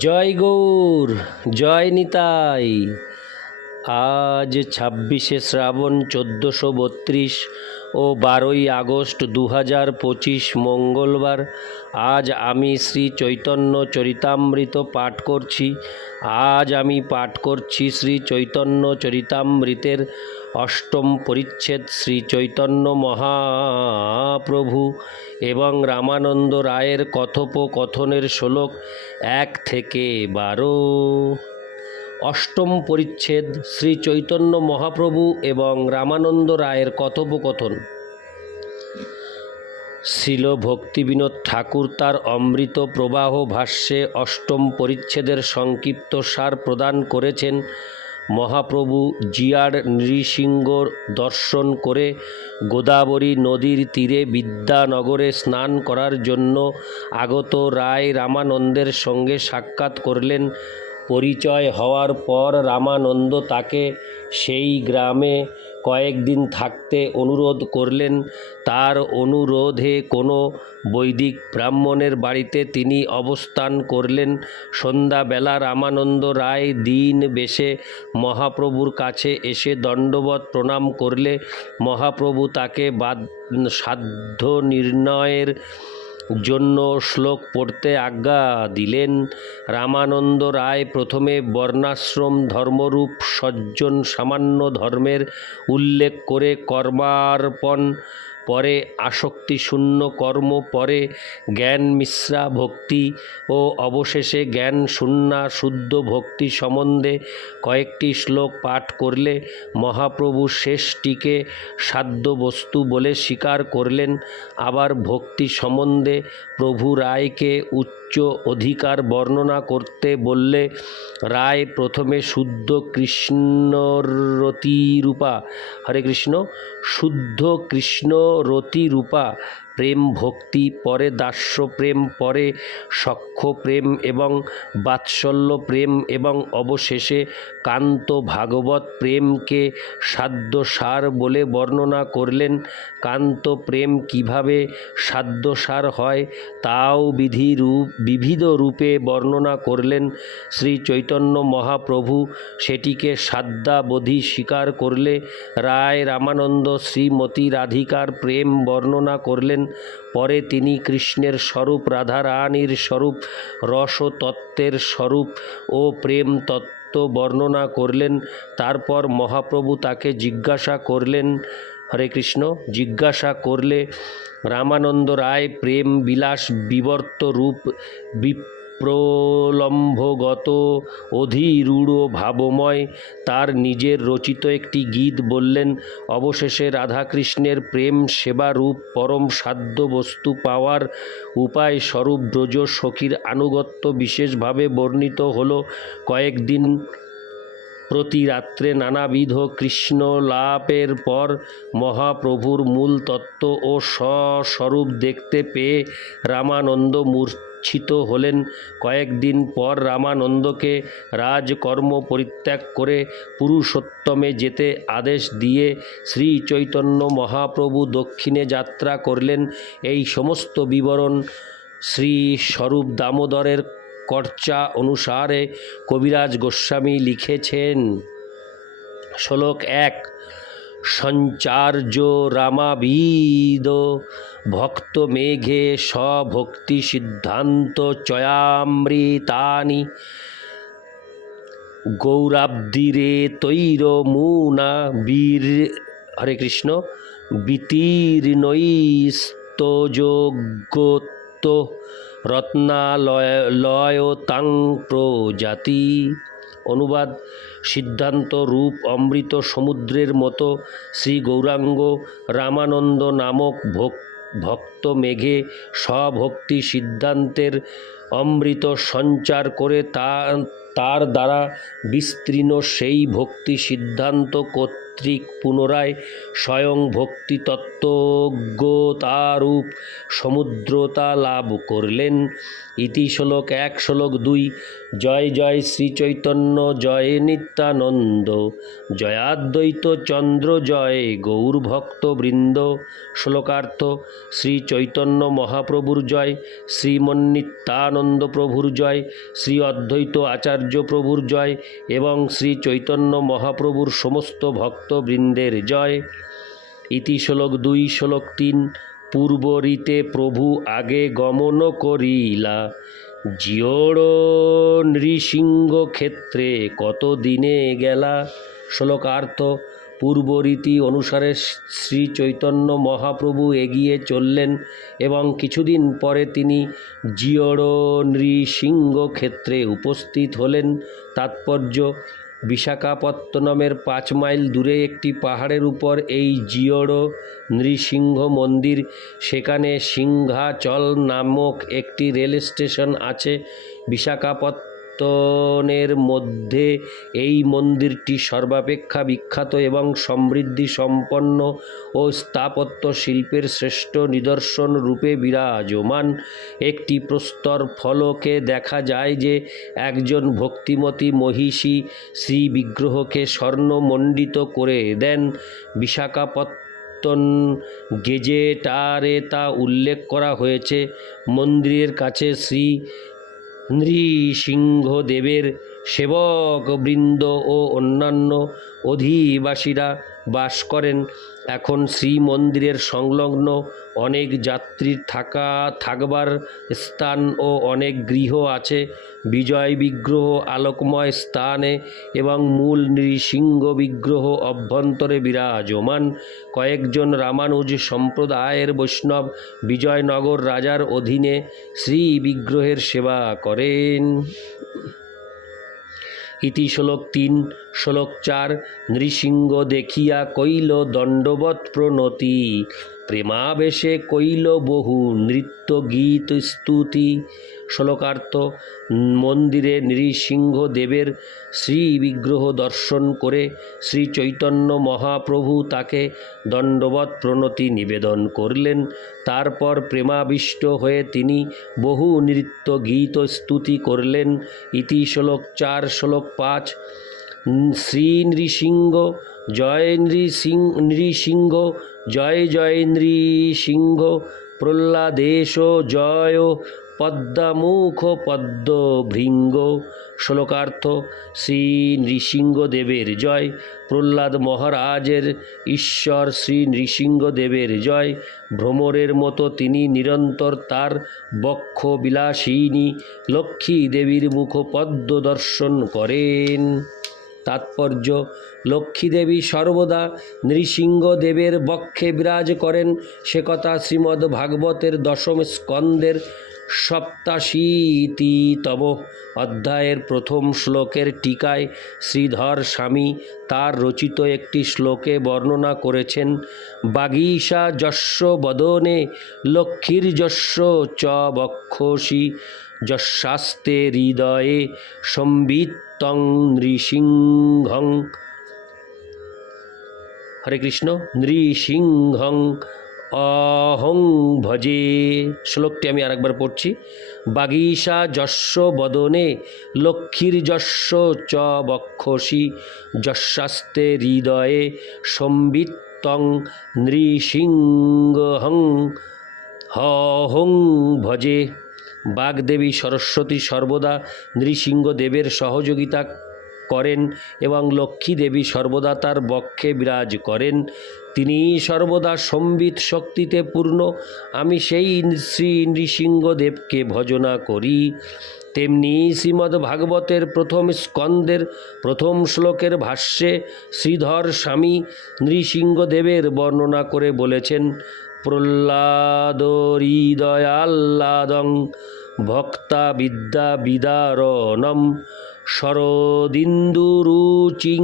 জয় গৌর জয় নিতাই। আজ ছাব্বিশে শ্রাবণ চোদ্দোশো বত্রিশ ও বারোই আগস্ট দু হাজার পঁচিশ মঙ্গলবার আজ আমি শ্রী চৈতন্য চরিতামৃত পাঠ করছি। আজ আমি পাঠ করছি শ্রী চৈতন্য চরিতামৃতের অষ্টম পরিচ্ছেদ শ্রী চৈতন্য মহাপ্রভু এবং রামানন্দ রায়ের কথোপকথনের শ্লোক এক থেকে বারো। অষ্টম পরিচ্ছেদ শ্রী চৈতন্য মহাপ্রভু এবং রামানন্দ রায়ের কথোপকথন। শিল ভক্তিবিনোদ ঠাকুর তার অমৃত প্রবাহ ভাষ্যে অষ্টম পরিচ্ছেদের সংক্ষিপ্ত সার প্রদান করেছেন মহাপ্রভু জিয়ার নৃসিংহ দর্শন করে গোদাবরী নদীর তীরে বিদ্যানগরে স্নান করার জন্য আগত রায় রামানন্দের সঙ্গে সাক্ষাৎ করলেন পরিচয় হওয়ার পর রামানন্দ তাকে সেই গ্রামে কয়েকদিন থাকতে অনুরোধ করলেন। তার অনুরোধে কোনো বৈদিক ব্রাহ্মণের বাড়িতে তিনি অবস্থান করলেন। সন্ধ্যাবেলা রামানন্দ রায় দিন বেশে মহাপ্রভুর কাছে এসে দণ্ডবত প্রণাম করলে মহাপ্রভু তাকে বাদ সাধ্য নির্ণয়ের জন্য শ্লোক পড়তে আজ্ঞা দিলেন। রামানন্দ রায় প্রথমে বর্ণাশ্রম ধর্মরূপ সজ্জন সামান্য ধর্মের উল্লেখ করে কর্মার্পণ পরে আসক্তিশূন্য কর্ম, পরে জ্ঞান মিশ্রা ভক্তি ও অবশেষে জ্ঞান শূন্যা শুদ্ধ ভক্তি সম্বন্ধে কয়েকটি শ্লোক পাঠ করলে মহাপ্রভু শেষটিকে সাধ্য বস্তু বলে স্বীকার করলেন। আবার ভক্তি সম্বন্ধে প্রভু রায়কে উচ্চ অধিকার বর্ণনা করতে বললে, রায় প্রথমে শুদ্ধ কৃষ্ণরতিরূপা। হরে কৃষ্ণ, শুদ্ধ কৃষ্ণরতিরূপা প্রেম ভক্তি পরে দাস্য প্রেম পরে সখ্য প্রেম এবং বাৎসল্য প্রেম এবং অবশেষে কান্ত ভাগবত প্রেমকে সাধ্য সার বলে বর্ণনা করলেন। কান্ত প্রেম কীভাবে সাধ্য সার হয় তাও বিধি রূপ, বিবিধ রূপে বর্ণনা করলেন। শ্রী চৈতন্য মহাপ্রভু সেটিকে সাধ্যাবধি স্বীকার করলে রায় রামানন্দ শ্রীমতী রাধিকার প্রেম বর্ণনা করলেন। পরে তিনি কৃষ্ণের স্বরূপ, রাধারানীর স্বরূপ, রসতত্ত্বের স্বরূপ ও প্রেম তত্ত্ব বর্ণনা করলেন। তারপর মহাপ্রভু তাকে জিজ্ঞাসা করলেন, হরে কৃষ্ণ, জিজ্ঞাসা করলে রামানন্দ রায় প্রেম, বিলাস, বিবর্ত রূপ বিপ্রলম্ভগত অধীরূঢ় ভাবময়, তার নিজের রচিত একটি গীত বললেন, অবশেষে রাধাকৃষ্ণের প্রেম সেবা রূপ পরম সাধ্য বস্তু পাওয়ার উপায় স্বরূপ ব্রজ সখীর আনুগত্য বিশেষভাবে বর্ণিত হল। কয়েকদিন প্রতি রাত্রে নানাবিধ কৃষ্ণ লাপের পর মহাপ্রভুর মূল তত্ত্ব ও স্বস্বরূপ দেখতে পেয়ে রামানন্দ মূর্ছিত হলেন। কয়েকদিন পর রামানন্দকে রাজকর্ম পরিত্যাগ করে পুরুষোত্তমে যেতে আদেশ দিয়ে শ্রী চৈতন্য মহাপ্রভু দক্ষিণে যাত্রা করলেন। এই সমস্ত বিবরণ শ্রী স্বরূপ দামোদরের কর্চা অনুসারে কবিরাজ গোস্বামী লিখেছেন। শ্লোক এক সঞ্চার্য রামাবিদ। ভক্ত মেঘে স্বভক্তি সিদ্ধান্ত চয়ামৃতানি। গৌরাব্দিরে তৈর মুনা বীর। হরে কৃষ্ণ। বিতীর্ণৈস্তযোগ্যত রত্নালয় লয় তাং প্রজাতি। অনুবাদ সিদ্ধান্ত রূপ অমৃত সমুদ্রের মতো শ্রী গৌরাঙ্গ রামানন্দ নামক ভক্ত মেঘে স্বভক্তি সিদ্ধান্তের অমৃত সঞ্চার করে তা তার দ্বারা বিস্তীর্ণ সেই ভক্তি সিদ্ধান্ত কর্তৃক পুনরায় স্বয়ং ভক্তি তত্ত্বজ্ঞতারূপ সমুদ্রতা লাভ করলেন। ইতি শ্লোক এক, শ্লোক দুই, জয় জয় শ্রী চৈতন্য জয় নিত্যানন্দ, জয়াদ্বৈত চন্দ্র, জয় গৌরভক্ত বৃন্দ। শ্লোকার্থ শ্রী চৈতন্য মহাপ্রভুর জয়, শ্রীমন্নিত্যানন্দ প্রভুর জয় শ্রী অদ্বৈত আচার্য প্রভুর জয় এবং শ্রী চৈতন্য মহাপ্রভুর সমস্ত ভক্তবৃন্দের জয়। ইতি শ্লোক দুই, শ্লোক তিন পূর্ব রীতে প্রভু আগে গমন করিলা। জিওড় নৃসিংহ ক্ষেত্রে কত দিনে গেলা? শ্লোকার্থ পূর্ব রীতি অনুসারে শ্রী চৈতন্য মহাপ্রভু এগিয়ে চললেন এবং কিছুদিন পরে তিনি জিওড় নৃসিংহ ক্ষেত্রে উপস্থিত হলেন। তাৎপর্য বিশাখাপত্তনমের পাঁচ মাইল দূরে একটি পাহাড়ের উপর এই জিয়ড়ো নৃসিংহ মন্দির। সেখানে সিংহাচল নামক একটি রেল স্টেশন আছে। বিশাখাপত্তনের মধ্যে এই মন্দিরটি সর্বাপেক্ষা বিখ্যাত এবং সমৃদ্ধি সম্পন্ন ও স্থাপত্য শিল্পের শ্রেষ্ঠ নিদর্শন রূপে বিরাজমান। একটি প্রস্তর ফলকে দেখা যায় যে একজন ভক্তিমতী মহিষী শ্রী বিগ্রহকে স্বর্ণমণ্ডিত করে দেন। বিশাখাপত্তন গেজেটারে তা উল্লেখ করা হয়েছে। মন্দিরের কাছে শ্রী নৃসিংহদেবের সেবকবৃন্দ ও অন্যান্য অধিবাসীরা বাস করেন। এখন শ্রী মন্দিরের সংলগ্ন অনেক যাত্রীর থাকা, থাকবার স্থান ও অনেক গৃহ আছে। বিজয় বিগ্রহ, আলোকময় স্থানে এবং মূল নৃসিংহ বিগ্রহ অভ্যন্তরে বিরাজমান। কয়েকজন রামানুজ সম্প্রদায়ের বৈষ্ণব বিজয়নগর রাজার অধীনে শ্রী বিগ্রহের সেবা করেন। ইতি শ্লোক তিন, শ্লোক চার, নৃসিংহ দেখিয়া কইল দণ্ডবৎ প্রণতি, প্রেমাবেশে কইল বহু নৃত্য গীত স্তুতি। শ্লোকার্থ মন্দিরে নৃসিংহ দেবের শ্রী বিগ্রহ দর্শন করে শ্রী চৈতন্য মহাপ্রভু তাকে দণ্ডবৎ প্রণতি নিবেদন করলেন। তারপর প্রেমাবিষ্ট হয়ে তিনি বহু নৃত্য, গীত স্তুতি করলেন। ইতি শ্লোক চার, শ্লোক পাঁচ শ্রী নৃসিংহ জয় নৃসিংহ নৃসিংহ, জয় জয় নৃসিংহ, প্রহ্লাদেশ, জয় পদ্মামুখ পদ্মভৃঙ্গ শ্লোকার্থ শ্রী নৃসিংহদেবের জয়। প্রহ্লাদ মহারাজের ঈশ্বর শ্রী নৃসিংহদেবের জয়। ভ্রমরের মতো তিনি নিরন্তর তার বক্ষ বিলাসিনী লক্ষ্মী দেবীর মুখ পদ্ম দর্শন করেন। তাৎপর্য, লক্ষ্মীদেবী সর্বদা নৃসিংহদেবের বক্ষে বিরাজ করেন। সে কথা শ্রীমদ্ ভাগবতের দশম স্কন্দের সপ্তাশীতিতম অধ্যায়ের প্রথম শ্লোকের টিকায় শ্রীধর স্বামী তার রচিত একটি শ্লোকে বর্ণনা করেছেন, বাগীশা যস্য বদনে, লক্ষ্মীর যস্য চ বক্ষসি যশাস্তে হৃদয়ে সম্বিত্তং নৃসিংহং। হরে কৃষ্ণ, নৃসিংহং। অহং ভজে। শ্লোকটি আমি আরেকবার পড়ছি। বাগীশা যস্য বদনে, লক্ষ্মীর যস্য চ বক্ষসি যশাস্তে হৃদয়ে সম্বিত্তং নৃসিংহং। হহং ভজে। বাগদেবী সরস্বতী সর্বদা নৃসিংহদেবের সহযোগিতা করেন এবং লক্ষ্মী দেবী সর্বদা তার বক্ষে বিরাজ করেন। তিনি সর্বদা সম্বিত শক্তিতে পূর্ণ। আমি সেই শ্রী নৃসিংহদেবকে ভজনা করি। তেমনি শ্রীমদ্ ভাগবতের প্রথম স্কন্দের প্রথম শ্লোকের ভাষ্যে শ্রীধর স্বামী নৃসিংহদেবের বর্ণনা করে বলেছেন প্রহ্লাদহৃদয়াল্লাদং ভক্তা বিদ্যা বিদারণম শরদিন্দুরুচিং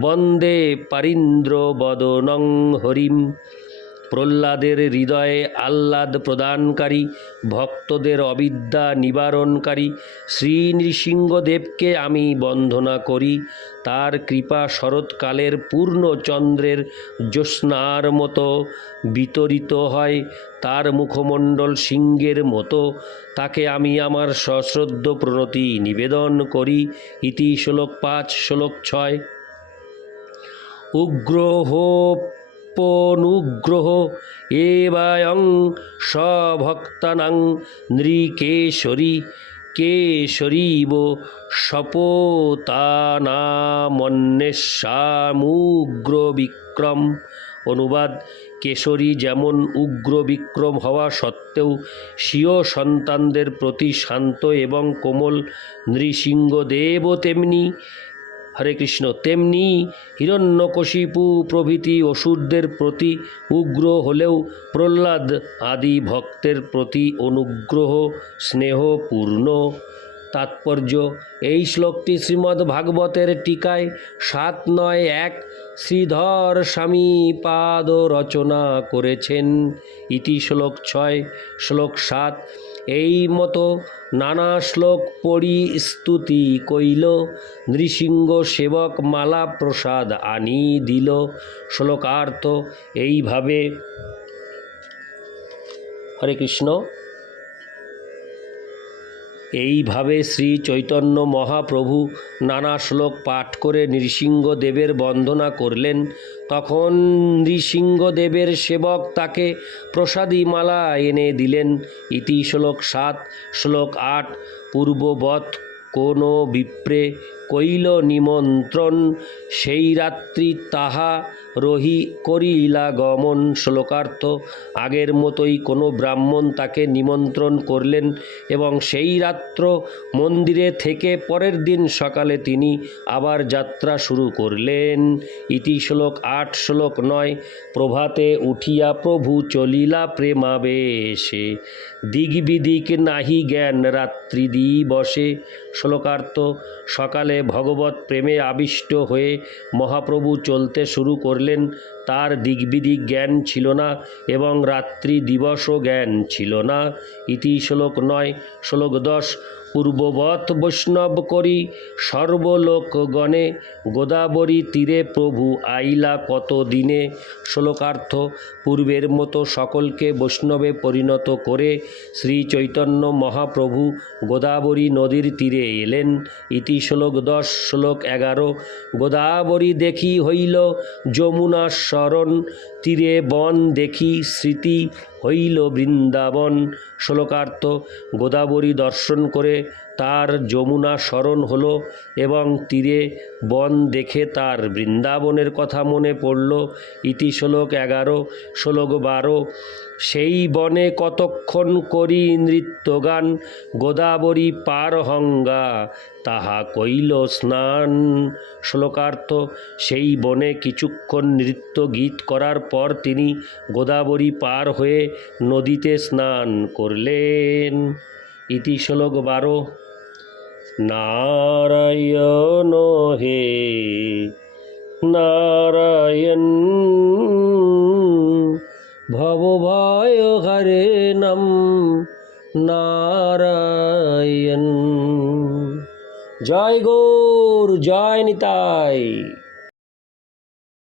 বন্দে পারিন্দ্র বদনং হরিম। প্রহ্লাদের হৃদয়ে আহ্লাদ প্রদানকারী, ভক্তদের অবিদ্যা নিবারণকারী শ্রী নৃসিংহদেবকে আমি বন্দনা করি। তার কৃপা শরৎকালের পূর্ণ চন্দ্রের জ্যোৎস্নার মতো বিতরিত হয়। তার মুখমণ্ডল সিংহের মতো। তাকে আমি আমার সশ্রদ্ধ প্রণতি নিবেদন করি। ইতি শ্লোক পাঁচ, শ্লোক ছয়। উগ্রহোপনুগ্রহ এবায়ং সভক্তানাং নৃকেশরী কেশরীব শপতানামন্বেষামুগ্র বিক্রম অনুবাদ, কেশরী যেমন উগ্র বিক্রম হওয়া সত্ত্বেও স্বীয় সন্তানদের প্রতি শান্ত এবং কোমল নৃসিংহদেবও তেমনি হরে কৃষ্ণ, তেমনি হিরণ্যকশিপু প্রভৃতি অসুরদের প্রতি উগ্র হলেও প্রহ্লাদ আদি ভক্তের প্রতি অনুগ্রহ স্নেহপূর্ণ তাৎপর্য, এই শ্লোকটি শ্রীমদ্ ভাগবতের টিকায় সাত নয় এক শ্রীধর স্বামী পাদ রচনা করেছেন। ইতি শ্লোক ছয়, শ্লোক সাত এই মতো নানা শ্লোক পড়ি স্তুতি কইল। নৃসিংহ সেবক মালা প্রসাদ আনি দিল। শ্লোকার্থ এইভাবে হরে কৃষ্ণ। এইভাবে শ্রী চৈতন্য মহাপ্রভু নানা শ্লোক পাঠ করে নৃসিংহদেবের বন্দনা করলেন। তখন নৃসিংহদেবের সেবক তাকে প্রসাদী মালা এনে দিলেন। ইতি শ্লোক সাত, শ্লোক আট, পূর্ববৎ কোনো বিপ্রে কইল নিমন্ত্রণ, সেই রাত্রি তাহা রহি করিলা গমন। শ্লোকার্থ, আগের মতোই কোনো ব্রাহ্মণ তাকে নিমন্ত্রণ করলেন এবং সেই রাত্র মন্দিরে থেকে পরের দিন সকালে তিনি আবার যাত্রা শুরু করলেন। ইতি শ্লোক আট, শ্লোক নয়, প্রভাতে উঠিয়া প্রভু চলিলা প্রেমাবেশে। দিক বিদিক নাহি জ্ঞান রাত্রি দিবসে শ্লোকার্থ সকালে ভগবত প্রেমে আবিষ্ট হয়ে মহাপ্রভু চলতে শুরু করলেন তার দিগবিদিক জ্ঞান ছিল না এবং রাত্রি দিবসও জ্ঞান ছিল না। ইতি শ্লোক নয়, শ্লোক দশ, পূর্ববৎ বৈষ্ণব করি, সর্বলোকগণে গোদাবরী তীরে প্রভু আইলা কত দিনে শ্লোকার্থ, পূর্বের মতো সকলকে বৈষ্ণবে পরিণত করে শ্রী চৈতন্য মহাপ্রভু গোদাবরী নদীর তীরে এলেন। ইতি শ্লোক দশ, শ্লোক এগারো, গোদাবরী দেখি হইল যমুনা শরণ তীরে বন দেখি স্মৃতি হইল বৃন্দাবন। শ্লোকার্থ, গোদাবরী দর্শন করে তার যমুনা স্মরণ হলো এবং তীরে বন দেখে তার বৃন্দাবনের কথা মনে পড়ল। ইতি শ্লোক এগারো, শ্লোক বারো, সেই বনে কতক্ষণ করি নৃত্যগান, গোদাবরী পার হঙ্গা, তাহা কইল স্নান। শ্লোকার্থ, সেই বনে কিছুক্ষণ নৃত্য গীত করার পর তিনি গোদাবরী পার হয়ে নদীতে স্নান করলেন। ইতি শ্লোক বারো। নারায়ণ হে নারায়ণ ভবভয় হরে নাম নারায়ণ। জয় গৌর, জয় নিতাই।